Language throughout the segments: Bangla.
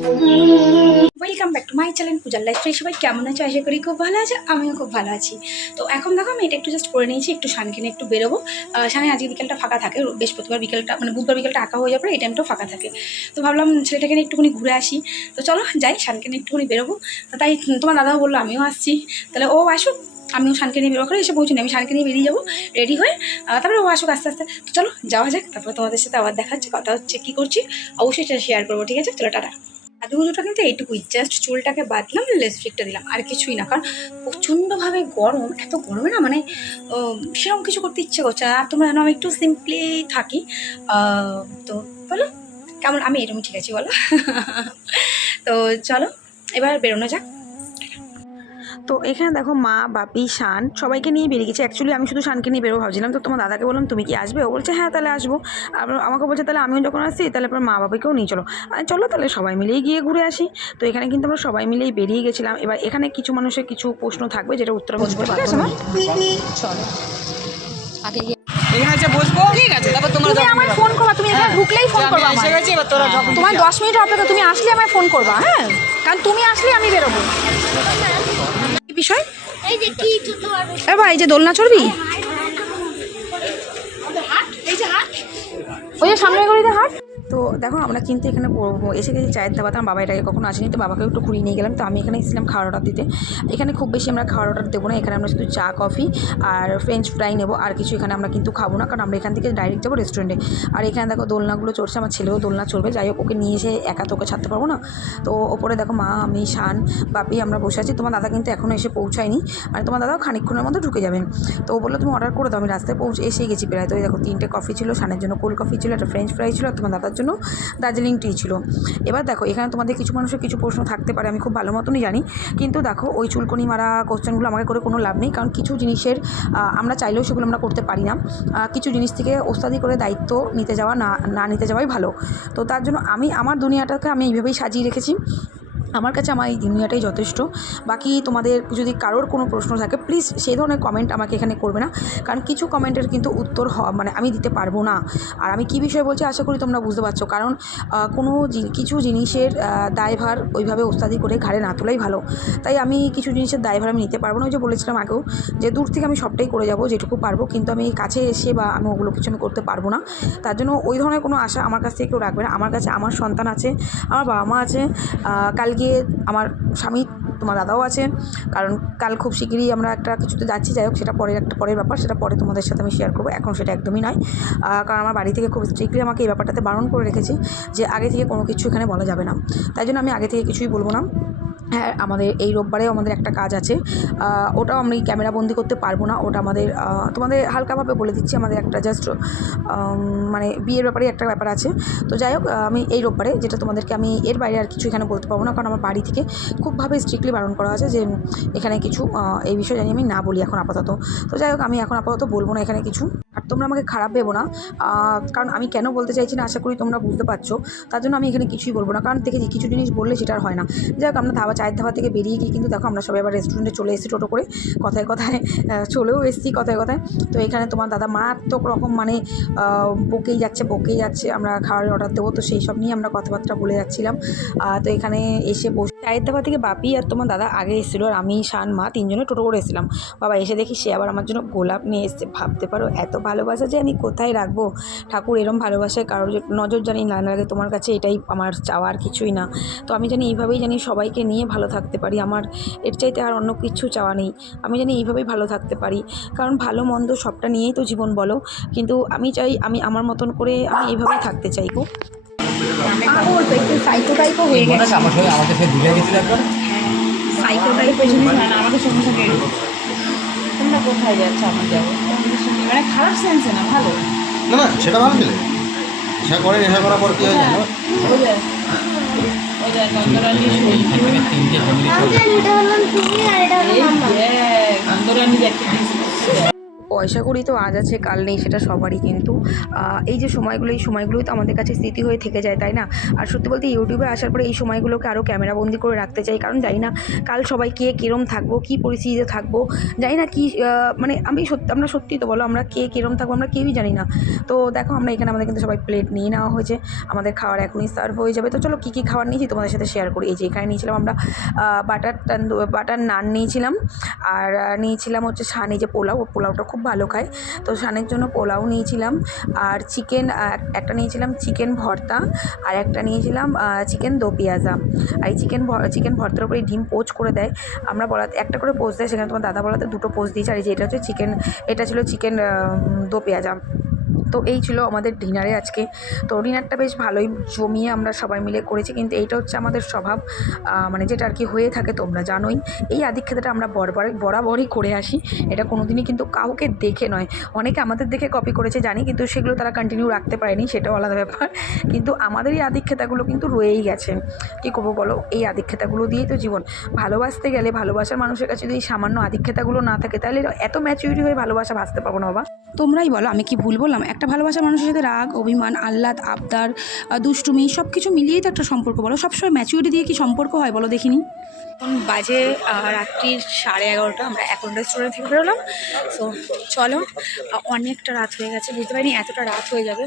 Welcome back to my channel পূজার লাইফ সবাই কেমন আছে? আশা করি খুব ভালো আছে, আমিও খুব ভালো আছি। তো এখন দেখো, আমি এটা একটু জাস্ট করে নিয়েছি, একটু শান কিনে একটু বেরোবো। শানে আজকে বিকেলটা ফাঁকা থাকে, বৃহস্পতিবার বিকেলটা মানে বুধবার বিকেলটা আঁকা হয়ে যাওয়ার যাবে এই টাইমটাও ফাঁকা থাকে। তো ভাবলাম ছেলেটাকে নিয়ে একটুখানি ঘুরে আসি। তো চলো, যাই শানকে নিয়ে একটুখানি বেরোবো। তাই তোমার দাদাও বলল, আমিও আসছি। তাহলে ও আসুক, আমিও শানকে নিয়ে বেরো করে এসে পৌঁছে আমি শানকে নিয়ে বেরিয়ে যাব রেডি হয়ে তারপরে ও আসুক আস্তে আস্তে। তো চলো, যাওয়া যাক, তারপরে তোমাদের সাথে আবার দেখা হচ্ছে, কথা হচ্ছে, কী করছি, অবশ্যই সেটা শেয়ার করব, ঠিক আছে? চলো, টাটা। সাজুগুজোটা কিন্তু এইটুকুই জাস্ট চুলটাকে বাঁধলাম লিপস্টিকটা দিলাম, আর কিছুই না। কারণ প্রচণ্ডভাবে গরম, এত গরমে না মানে সেরকম কিছু করতে ইচ্ছে করছে আর তোমরা জানো, আমি একটু সিম্পলি থাকি। তো বলো, কেমন? আমি এরকম ঠিক আছি, বলো। তো চলো, এবার বেরোনো যাক। তো এখানে দেখো মা বাপি শান সবাইকে নিয়ে বেরিয়ে গেছে। অ্যাকচুয়ালি আমি শুধু শানকে নিয়ে বেরোবো ভাবছিলাম। তো তোমার দাদাকে বললাম তুমি কি আসবে? ও বলছে হ্যাঁ তাহলে আসব। আর আমাকে বলছে তাহলে আমিও যখন আসছি তাহলে পরে মা বাবাকেও নিয়ে চলো। আর চলো তাহলে সবাই মিলেই গিয়ে ঘুরে আসি। তো এখানে কিন্তু আমরা সবাই মিলেই বেরিয়ে গেছিলাম। এবার এখানে কিছু মানুষের কিছু প্রশ্ন থাকবে যেটা উত্তর বলব। ঠিক আছে মা? এখানে এসে বসবো? ঠিক আছে তারপর তোমরা তুমি আমার ফোন করবা তুমি এখানে ঢুকলেই ফোন করবা এসে গেছি এবার তোরা তোমার দশ মিনিট অপেক্ষা তুমি আসলে আমায় ফোন করবা হ্যাঁ? কারণ তুমি আসলে আমি বেরোবো। বিষয়? এ ভাই যে দোলনা চড়বি? ওই যে সামনে গলিতে হাট? তো দেখো আমরা কিন্তু এখানে এসে গেছি চায়ের দাবাতে আমার বাবা এটাকে কখনো আসেনি। তো বাবাকে একটু ঘুরিয়ে নিয়ে গেলাম। তো আমি এখানে এসেছিলাম খাওয়ার অর্ডার দিতে। এখানে খুব বেশি আমরা খাওয়ার অর্ডার দেবো না। এখানে আমরা শুধু চা, কফি আর ফ্রেঞ্চ ফ্রাই নেব। আর কিছু এখানে আমরা কিন্তু খাব না। কারণ আমরা এখান থেকে ডাইরেক্ট যাব রেস্টুরেন্টে আর এখানে দেখো দোলনাগুলো চড়ছে। আমার ছেলেও দোলনা চড়বে। যাই হোক, ওকে নিয়ে এসে একা তোকে ছাড়তে পারব না। তো ওপরে দেখো মা, আমি, শান, বাপি আমরা বসে আছি। তোমার দাদা কিন্তু এখনও এসে পৌঁছায়নি। মানে তোমার দাদাও খানিকক্ষণের মধ্যে ঢুকে যাবেন। তো বলল, তুমি অর্ডার করে দাও। আমি রাস্তায় পৌঁছে এসে গেছি প্রায়। তো এই দেখো তিনটে কফি ছিল। শানের জন্য কোল্ড কফি ছিল, একটা ফ্রেঞ্চ ফ্রাই ছিল আর তোমার দাদার দার্জিলিং টি ছিল। এবার দেখো, এখানে তোমাদের কিছু মানুষের কিছু প্রশ্ন থাকতে পারে, আমি খুব ভালো মতনই জানি। কিন্তু দেখো, ওই চুলকনি মারা কোশ্চেনগুলো আমাকে করে কোনো লাভ নেই, কারণ কিছু জিনিসের আমরা চাইলেও সেগুলো আমরা করতে পারি না। কিছু জিনিস থেকে ওস্তাদি করে দায়িত্ব নিতে যাওয়া না না নিতে যাওয়াই ভালো। তো তার জন্য আমি, আমার দুনিয়াটাকে আমি এইভাবেই সাজিয়ে রেখেছি। আমার কাছে আমার এই দুনিয়াটাই যথেষ্ট। বাকি তোমাদের যদি কারোর কোনো প্রশ্ন থাকে প্লিজ সেই ধরনের কমেন্ট আমাকে এখানে করবে না। কারণ কিছু কমেন্টের কিন্তু উত্তর হ- মানে আমি দিতে পারব না। আর আমি কী বিষয়ে বলছি আশা করি তোমরা বুঝতে পারছ। কারণ কোনো কিছু জিনিসের দায়ভার ওইভাবে ওস্তাদি করে ঘাড়ে না তোলাই ভালো। তাই আমি কিছু জিনিসের দায়ভার আমি নিতে পারব না। ওই যে বলেছিলাম আগেও যে দূর থেকে আমি সবটাই করে যাব যেটুকু পারব। কিন্তু আমি কাছে এসে বা আমি ওগুলো কিছু আমি করতে পারব না। তার জন্য ওই ধরনের কোনো আশা আমার কাছ থেকে কেউ রাখবে না। আমার কাছে আমার সন্তান আছে আমার বাবা মা আছে। আহ, কালকে আমার স্বামী, তোমার দাদাও আছেন। কারণ কাল খুব শিগগিরই আমরা একটা কিছুতে যাচ্ছি, যাই হোক সেটা পরের একটা, পরের ব্যাপার, সেটা পরে তোমাদের সাথে আমি শেয়ার করব। এখন সেটা একদমই নয়। কারণ আমার বাড়ি থেকে খুব স্ট্রিক্টলি আমাকে এই ব্যাপারটাতে বারণ করে রেখেছি যে, আগে থেকে কোনো কিছু এখানে বলা যাবে না। তাই জন্য আমি আগে থেকে কিছুই বলব না। হ্যাঁ আমাদের এই রোববারেও আমাদের একটা কাজ আছে। ওটাও আমি ক্যামেরা বন্দি করতে পারব না। ওটা আমাদের তোমাদের হালকাভাবে বলে দিচ্ছি, আমাদের একটা জাস্ট মানে বিয়ের ব্যাপারে একটা ব্যাপার আছে। তো যাই হোক আমি এই রোববারে যেটা তোমাদেরকে আমি এর বাইরে আর কিছু এখানে বলতে পারব না, কারণ আমার বাড়ি থেকে খুবভাবে স্ট্রিক্টলি বারণ করা আছে যে এখানে কিছু এই বিষয়ে জানি আমি না বলি এখন আপাতত। তো যাই হোক, আমি এখন আপাতত বলব না এখানে কিছু। আর তোমরা আমাকে খারাপ ভেবো না কারণ আমি কেন বলতে চাইছি না, আশা করি তোমরা বুঝতে পারছ। তার জন্য আমি এখানে কিছুই বলব না, কারণ দেখেছি কিছু জিনিস বললে সেটা আর হয় না। যাই হোক, আমরা ধাবা চায়ের ধাবা থেকে বেরিয়ে গিয়ে কিন্তু দেখো আমরা সবাই আবার রেস্টুরেন্টে চলে এসেছি টোটো করে। কথায় কথায় চলেও এসেছি কথায় কথায়। তো এখানে তোমার দাদা মারাত্মক রকম মানে বকেই যাচ্ছে বকেই যাচ্ছে। আমরা খাবারের অর্ডার দেবো, তো সেই সব নিয়ে আমরা কথাবার্তা বলে যাচ্ছিলাম। তো এখানে এসে বসে, চায়ের ধাবা থেকে বাপি আর তোমার দাদা আগে এসেছিল আর আমি, শান, মা তিনজনে টোটো করে এসেছিলাম। বাবা এসে দেখি সে আবার আমার জন্য গোলাপ নিয়ে এসছে। ভাবতে পারো এত ভালোবাসা যে আমি কোথায় রাখব? ঠাকুর এরম ভালোবাসায় কারোর নজর জানি না লাগে। তোমার কাছে এটাই আমার চাওয়ার কিছুই না। তো আমি জানি এইভাবেই জানি সবাইকে নিয়ে ভালো থাকতে পারি। আমার এর চাইতে আর অন্য কিছু চাওয়া নেই। আমি জানি এইভাবেই ভালো থাকতে পারি। কারণ ভালো মন্দ সবটা নিয়েই তো জীবন বলো। কিন্তু আমি চাই আমি আমার মতন করে আমি এইভাবেই থাকতে চাই গো। সাইকো টাইপও হয়ে গেছে আমার সঙ্গে আমাকে সে দিঘা গেছিল একবার সাইকো টাইপের আমাদের সঙ্গে সঙ্গে তোমরা কোথায় যাচ্ছ আমার যাব মানে খারাপ সেন্সে না ভালো না না সেটা ভালো ছিল। নেশা করে নেশা করার পর কী হয় জানো ওই যে পয়সা করি তো আজ আছে, কাল নেই, সেটা সবারই কিন্তু। এই যে সময়গুলো, এই সময়গুলোই তো আমাদের কাছে স্মৃতি হয়ে থেকে যায়, তাই না? আর সত্যি বলতে ইউটিউবে আসার পরে এই সময়গুলোকে আরও ক্যামেরাবন্দি করে রাখতে চাই, কারণ জানি না কাল সবাই কে কীরম থাকব, কী পরিস্থিতিতে থাকব, জানি না কি মানে আমি সত্যি আমরা সত্যি তো বলো, আমরা কে কীরম থাকব, আমরা কেউই জানি না। তো দেখো, আমরা এখানে আমাদের কিন্তু সবাই প্লেট নিয়ে নেওয়া হয়েছে, আমাদের খাওয়ার এখনই সার্ভ হয়ে যাবে। তো চলো, কী কী খাবার নিয়েছি তোমাদের সাথে শেয়ার করি। এই যে এখানে নিয়েছিলাম আমরা বাটার বাটার নান নিয়েছিলাম, আর নিয়েছিলাম হচ্ছে এই যে পোলাও, পোলাওটা খুব ভালো খায়। তো সানের জন্য পোলাও নিয়েছিলাম আর চিকেন একটা নিয়েছিলাম চিকেন ভর্তা আর একটা নিয়েছিলাম চিকেন দো পেঁয়াজা। আর এই চিকেন চিকেন ভর্তার উপরে ডিম পোচ করে দেয়। আমরা বলাতে একটা করে পোচ দেয়, সেখানে তোমার দাদা বলাতে দুটো পোচ দিয়েছে। আর এই যে এটা হচ্ছে চিকেন এটা ছিল চিকেন দো পেঁয়াজা। তো এই ছিল আমাদের ডিনারে আজকে। তো ডিনারটা বেশ ভালোই জমিয়ে আমরা সবাই মিলে করেছি, কিন্তু এইটা হচ্ছে আমাদের স্বভাব। মানে যেটা আর কি হয়ে থাকে তোমরা জানোই। এই আদিক্ষেতাটা আমরা বরাবর, বরাবরই করে আসি। এটা কোনো দিনই কিন্তু কাউকে দেখে নয়। অনেকে আমাদের দেখে কপি করেছে, জানি, কিন্তু সেগুলো তারা কন্টিনিউ রাখতে পারেনি, সেটাও আলাদা ব্যাপার। কিন্তু আমাদের এই আদিক্ষেতাগুলো কিন্তু রয়েই গেছে। কী করব বলো? এই আদিক্ষেতাগুলো দিয়েই তো জীবন। ভালোবাসতে গেলে ভালোবাসার মানুষের কাছে যদি সামান্য আদিক্ষেতাগুলো না থাকে, তাহলে এত ম্যাচুরিটি হয়ে ভালোবাসা ভাসতে পারব না বাবা। তোমরাই বলো আমি কি ভুল বললাম? একটা ভালোবাসার মানুষের সাথে রাগ অভিমান আহ্লাদ আবদার দুষ্টুমি সব কিছু মিলিয়েই তো একটা সম্পর্ক বলো। সবসময় ম্যাচুরিটি দিয়ে কি সম্পর্ক হয় বলো দেখিনি? এখন বাজে আহ, রাত্রির সাড়ে এগারোটা আমরা এখন রেস্টুরেন্ট থেকে বেরোলাম। সো চলো অনেকটা রাত হয়ে গেছে বুঝতে পারিনি এতটা রাত হয়ে যাবে।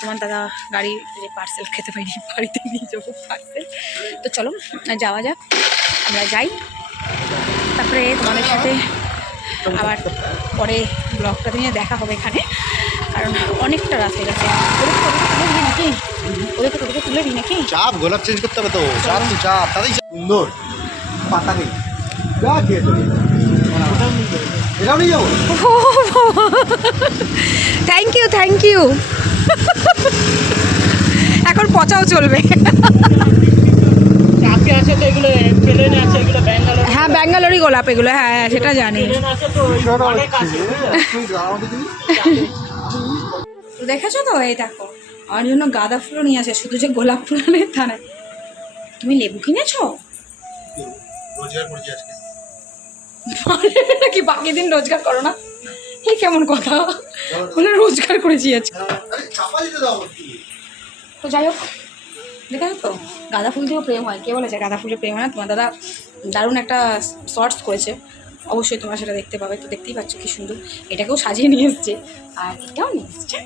তোমার দাদা গাড়ি যে পার্সেল খেতে পারিনি বাড়িতে নিয়ে যাব পার্সেল তো চলো যাওয়া যাক আমরা যাই। তারপরে তোমাদের সাথে আবার পরে ব্লগটা নিয়ে দেখা হবে এখানে। কারণ অনেকটা রাত হয়ে গেছে। নাকি ওদেরকে তোদেরকে তুলে দিই নাকি? চাপ গোলাপ চেঞ্জ করতে হবে তো। চাপ চাপ তাতেই সুন্দর। পাতা নেই। থ্যাংক ইউ থ্যাংক ইউ এখন পচাও চলবে। চাপে আছে তো এগুলো প্লেনে আছে এগুলো ব্যাঙ্গালোর ব্যাঙ্গালোরই গোলাপ এগুলো হ্যাঁ হ্যাঁ, সেটা জানি। দেখেছ তো? এই দেখো আমার জন্য গাঁদা ফুলও নিয়ে আসে শুধু যে গোলাপ ফুল আনে তা নয়। তুমি লেবু কিনেছো? রোজগার করেছি আজকে কি বাকি দিন রোজগার করো না? এই কেমন কথা? বলে রোজগার করেছি আজকে। তো যাই হোক দেখেছ তো? গাঁদা ফুল দিয়েও প্রেম হয়। কে বলেছে গাঁদা ফুলের প্রেম হয় না? তোমার দাদা দারুণ একটা শর্টস করেছে। অবশ্যই তোমরা সেটা দেখতে পাবে। তো দেখতেই পাচ্ছ কি সুন্দর। এটাকেও সাজিয়ে নিয়ে এসছে। আর এটাও নিয়ে এসছে।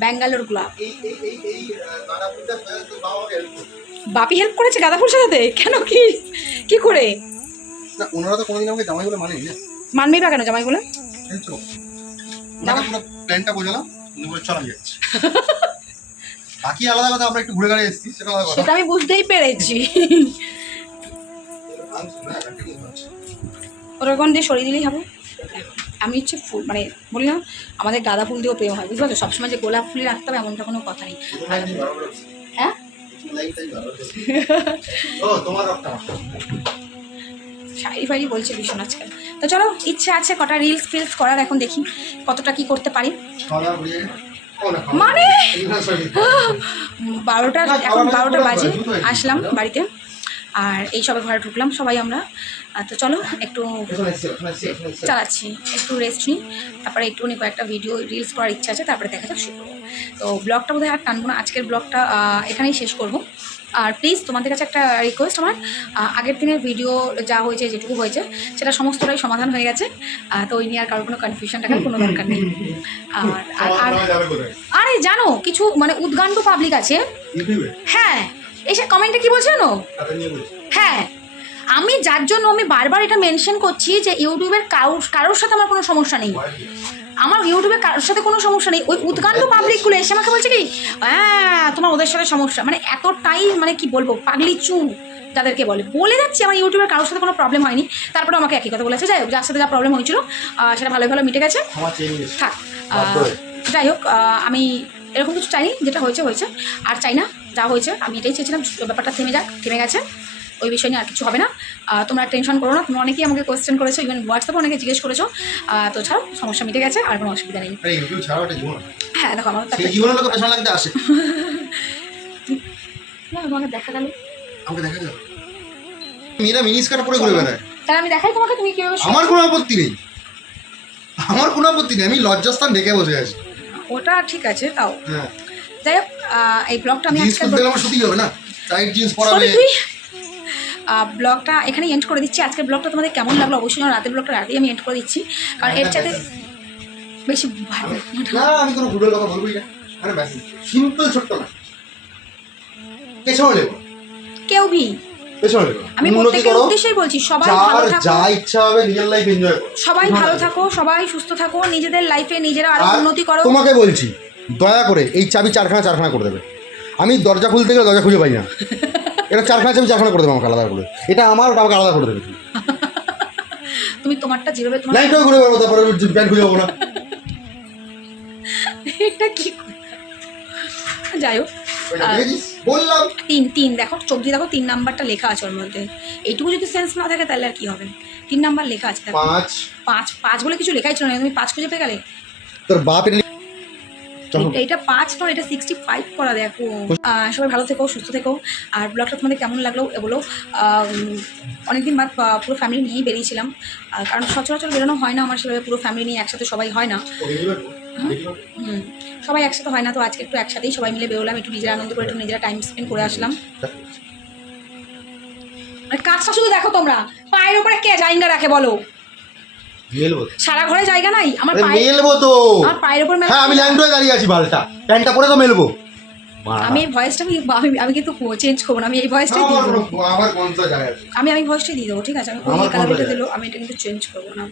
ব্যাঙ্গালোর গোলাপ। বাপি হেল্প করেছে গাঁদা ফুল সাজাতে? কেন কি? কি করে? ওনারা তো কোনোদিন আমাকে জামাই বলে মানেনি না। মানবেই বা কেন জামাই বলে প্ল্যানটা বোঝালাম। চল যাচ্ছি। বাকি আলাদা কথা আমরা একটু ঘুরে এসেছি সেটা আমি বুঝতেই পেরেছি। ওরকম দিয়ে সরিয়ে দিলেই হবে? আমি হচ্ছে ফুল মানে বলি না আমাদের গাঁদা ফুল দিয়েও প্রেম হয় বুঝতে পারছ? সবসময় যে গোলাপ ফুলই রাখতে হবে এমনটা কোনো কথা নেই। হ্যাঁ? শাড়ি ফাড়ি বলছে ভীষণ আজকাল। তো চলো ইচ্ছে আছে কটা রিলস ফিলস করার এখন দেখি কতটা কি করতে পারি। মানে? বারোটা এখন বারোটা বাজে আসলাম বাড়িতে। আর এই সবে ঘরে ঢুকলাম সবাই আমরা। তো চলো একটু। চালাচ্ছি একটু রেস্ট নিই। তারপরে একটুখানি কয়েকটা ভিডিও রিলস করার ইচ্ছা আছে তারপরে দেখা যাক শুরু তো ব্লগটা বোধহয় আর টানবো না আজকের ব্লগটা এখানেই শেষ করব। আর প্লিজ তোমাদের কাছে একটা রিকোয়েস্ট আমার আগের দিনের ভিডিও যা হয়েছে যেটুকু হয়েছে সেটা সমস্তটাই সমাধান হয়ে গেছে। তো ওই নিয়ে আর কারোর কোনো কনফিউশন থাকার কোনো দরকার নেই। আর? আরে জানো কিছু মানে উদ্গান্ড পাবলিক আছে। হ্যাঁ এসে কমেন্টে কি বলছে জানো। হ্যাঁ। আমি যার জন্য আমি বারবার এটা মেনশন করছি যে ইউটিউবের কারোর কারোর সাথে আমার কোনো সমস্যা নেই। আমার ইউটিউবে কারোর সাথে কোনো সমস্যা নেই। ওই উদ্গান্ত পাবলিকগুলো এসে আমাকে বলছে কি হ্যাঁ তোমার ওদের সাথে সমস্যা। মানে এতটাই মানে কি বলব পাগলি চু তাদেরকে বলে। বলে যাচ্ছি আমার ইউটিউবের কারোর সাথে কোনো প্রবলেম হয়নি। তারপরে আমাকে একই কথা বলেছে। যাই হোক যার সাথে যা প্রবলেম হয়েছিল সেটা ভালো ভালো মিটে গেছে। থাক। যাই হোক আমি এরকম কিছু চাইনি যেটা হয়েছে হয়েছে। আর চাই না যা হয়েছে আমি এটাই চেয়েছিলাম ব্যাপারটা থেমে যাক থেমে গেছে। ওই বিষয় নিয়ে আর কিছু হবে না। তোমরা টেনশন করো না। তোমরা অনেকেই আমাকে কোয়েশ্চেন করেছ ইভেন হোয়াটসঅ্যাপে অনেকে জিজ্ঞেস করেছ। তো ছাড়ো সমস্যা মিটে গেছে আর কোনো অসুবিধা নেই। হ্যাঁ দেখো আমার আসে। দেখা গেল। আমাকে দেখা যাবে মেয়েরা মিনিস কাটা পরে ঘুরে বেড়ায়। তাহলে আমি দেখাই তোমাকে তুমি কীভাবে আমার কোনো আপত্তি নেই। আমার কোনো আপত্তি নেই। আমি লজ্জাস্থান ঢেকে বসে আছি। ওটা ঠিক আছে তাও। হ্যাঁ। যাই হোক এই ব্লগটা আমি আজকে হবে না। টাইট জিন্স পরাবে ব্লগটা এখানে এন্ড করে দিচ্ছি। আজকের ব্লগটা তোমাদের কেমন লাগল অবশ্যই রাতের ব্লগটা রাতেই আমি এন্ড করে দিচ্ছি। কারণ এর চাইতে বেশি ভালো। না আমি কোনো ভুলের কথা বলবোই না। আরে ব্যাস সিম্পল ছোট্ট না পেছনে লেবো কেউ ভি। পেছনে লেবো আমি প্রত্যেকের করো। উদ্দেশ্যেই বলছি সবাই ভালো থাকো। যা ইচ্ছা হবে নিজের লাইফ এনজয় করো। সবাই ভালো থাকো সবাই সুস্থ থাকো নিজেদের লাইফে নিজেরা আরও উন্নতি করো। তোমাকে বলছি দয়া করে এই চাবি চারখানা চারখানা করে দেবে। আমি দরজা খুলতে গেলে দরজা খুঁজে পাই না। এটা চারখানা চাবি চারখানা করে দেবে আমাকে আলাদা করে। এটা আমার ওটা আমাকে আলাদা করে দেবে। তুমি তোমারটা যেভাবে তোমার লাইনটাও করে পারব তারপরে প্যান্ট খুঁজে পাবো না। এটা কি যাই হোক বললাম। তিন তিন দেখো চোখ দিয়ে দেখো তিন নাম্বারটা লেখা আছে ওর মধ্যে। এইটুকু যদি সেন্স না থাকে তাহলে আর কি হবে? তিন নাম্বার লেখা আছে পাঁচ। পাঁচ পাঁচ বলে কিছু লেখাই ছিল না তুমি পাঁচ খুঁজে পেয়ে গেলে? তোর বাপ এটা পাঁচ নয় এটা সিক্সটি ফাইভ করা দেখো। সবাই ভালো থেকো সুস্থ থেকো। আর ব্লগটা তোমাদের কেমন লাগল এগুলো অনেকদিন বাদ পুরো ফ্যামিলি নিয়েই বেরিয়েছিলাম। কারণ সচরাচর বেরোনো হয় না আমার সেভাবে পুরো ফ্যামিলি নিয়ে একসাথে সবাই হয় না। হুম? সবাই একসাথে হয় না তো আজকে একটু একসাথেই সবাই মিলে বেরোলাম একটু নিজেরা আনন্দ করে একটু নিজেরা টাইম স্পেন্ড করে আসলাম। আর কাজটা শুধু দেখো তোমরা। পায়ের ওপরে কে জায়গা রাখে বলো? সারা ঘরে জায়গা নাই? আমার মেলবো তো। আমার পায়ের মেলা হ্যাঁ আমি হয়ে দাঁড়িয়ে আছি বালটা। প্যান্টটা পরে তো মেলবো। আমি এই ভয়েসটা আমি আমি কিন্তু চেঞ্জ করব না। আমি এই ভয়েসটাই দিয়ে দেবো। আমি আমি ভয়েসটাই দিয়ে দেবো ঠিক আছে? আমি ওই কালারটা দিলো আমি এটা কিন্তু চেঞ্জ করব না।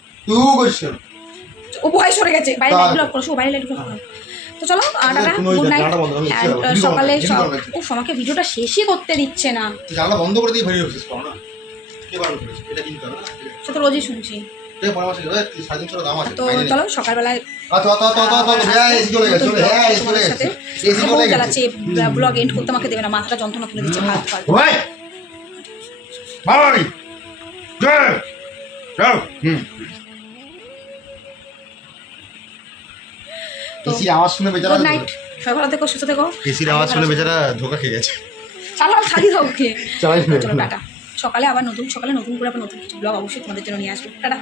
ও ভয়েস সরে গেছে। বাইরে লাইট অফ করো বাইরে লাইট অফ করো। তো চলো টাটা গুড নাইট সকালে। ও আমাকে ভিডিওটা শেষই করতে দিচ্ছে না। জানলা বন্ধ করে দিয়ে পাও না? কে বারণ করেছে এটা কিনতে না। সে তো রোজই শুনছি। তো চলো সকালবেলায় চালাচ্ছে ব্লগ এন্ড করতে আমাকে দেবে না মাথাটা যন্ত্রণা তুলে দিচ্ছে আওয়াজ শুনে বেচারা নাইট সবাই ভালো থেকো সুস্থ থেকো। এসির আওয়াজ শুনে বেচারা ধোকা খেয়ে গেছে। চালাও ছাড়ি দাও না। চলো টাটা। সকালে আবার নতুন, সকালে নতুন করে আবার নতুন কিছু ব্লগ অবশ্যই তোমাদের জন্য নিয়ে আসব। টাটা।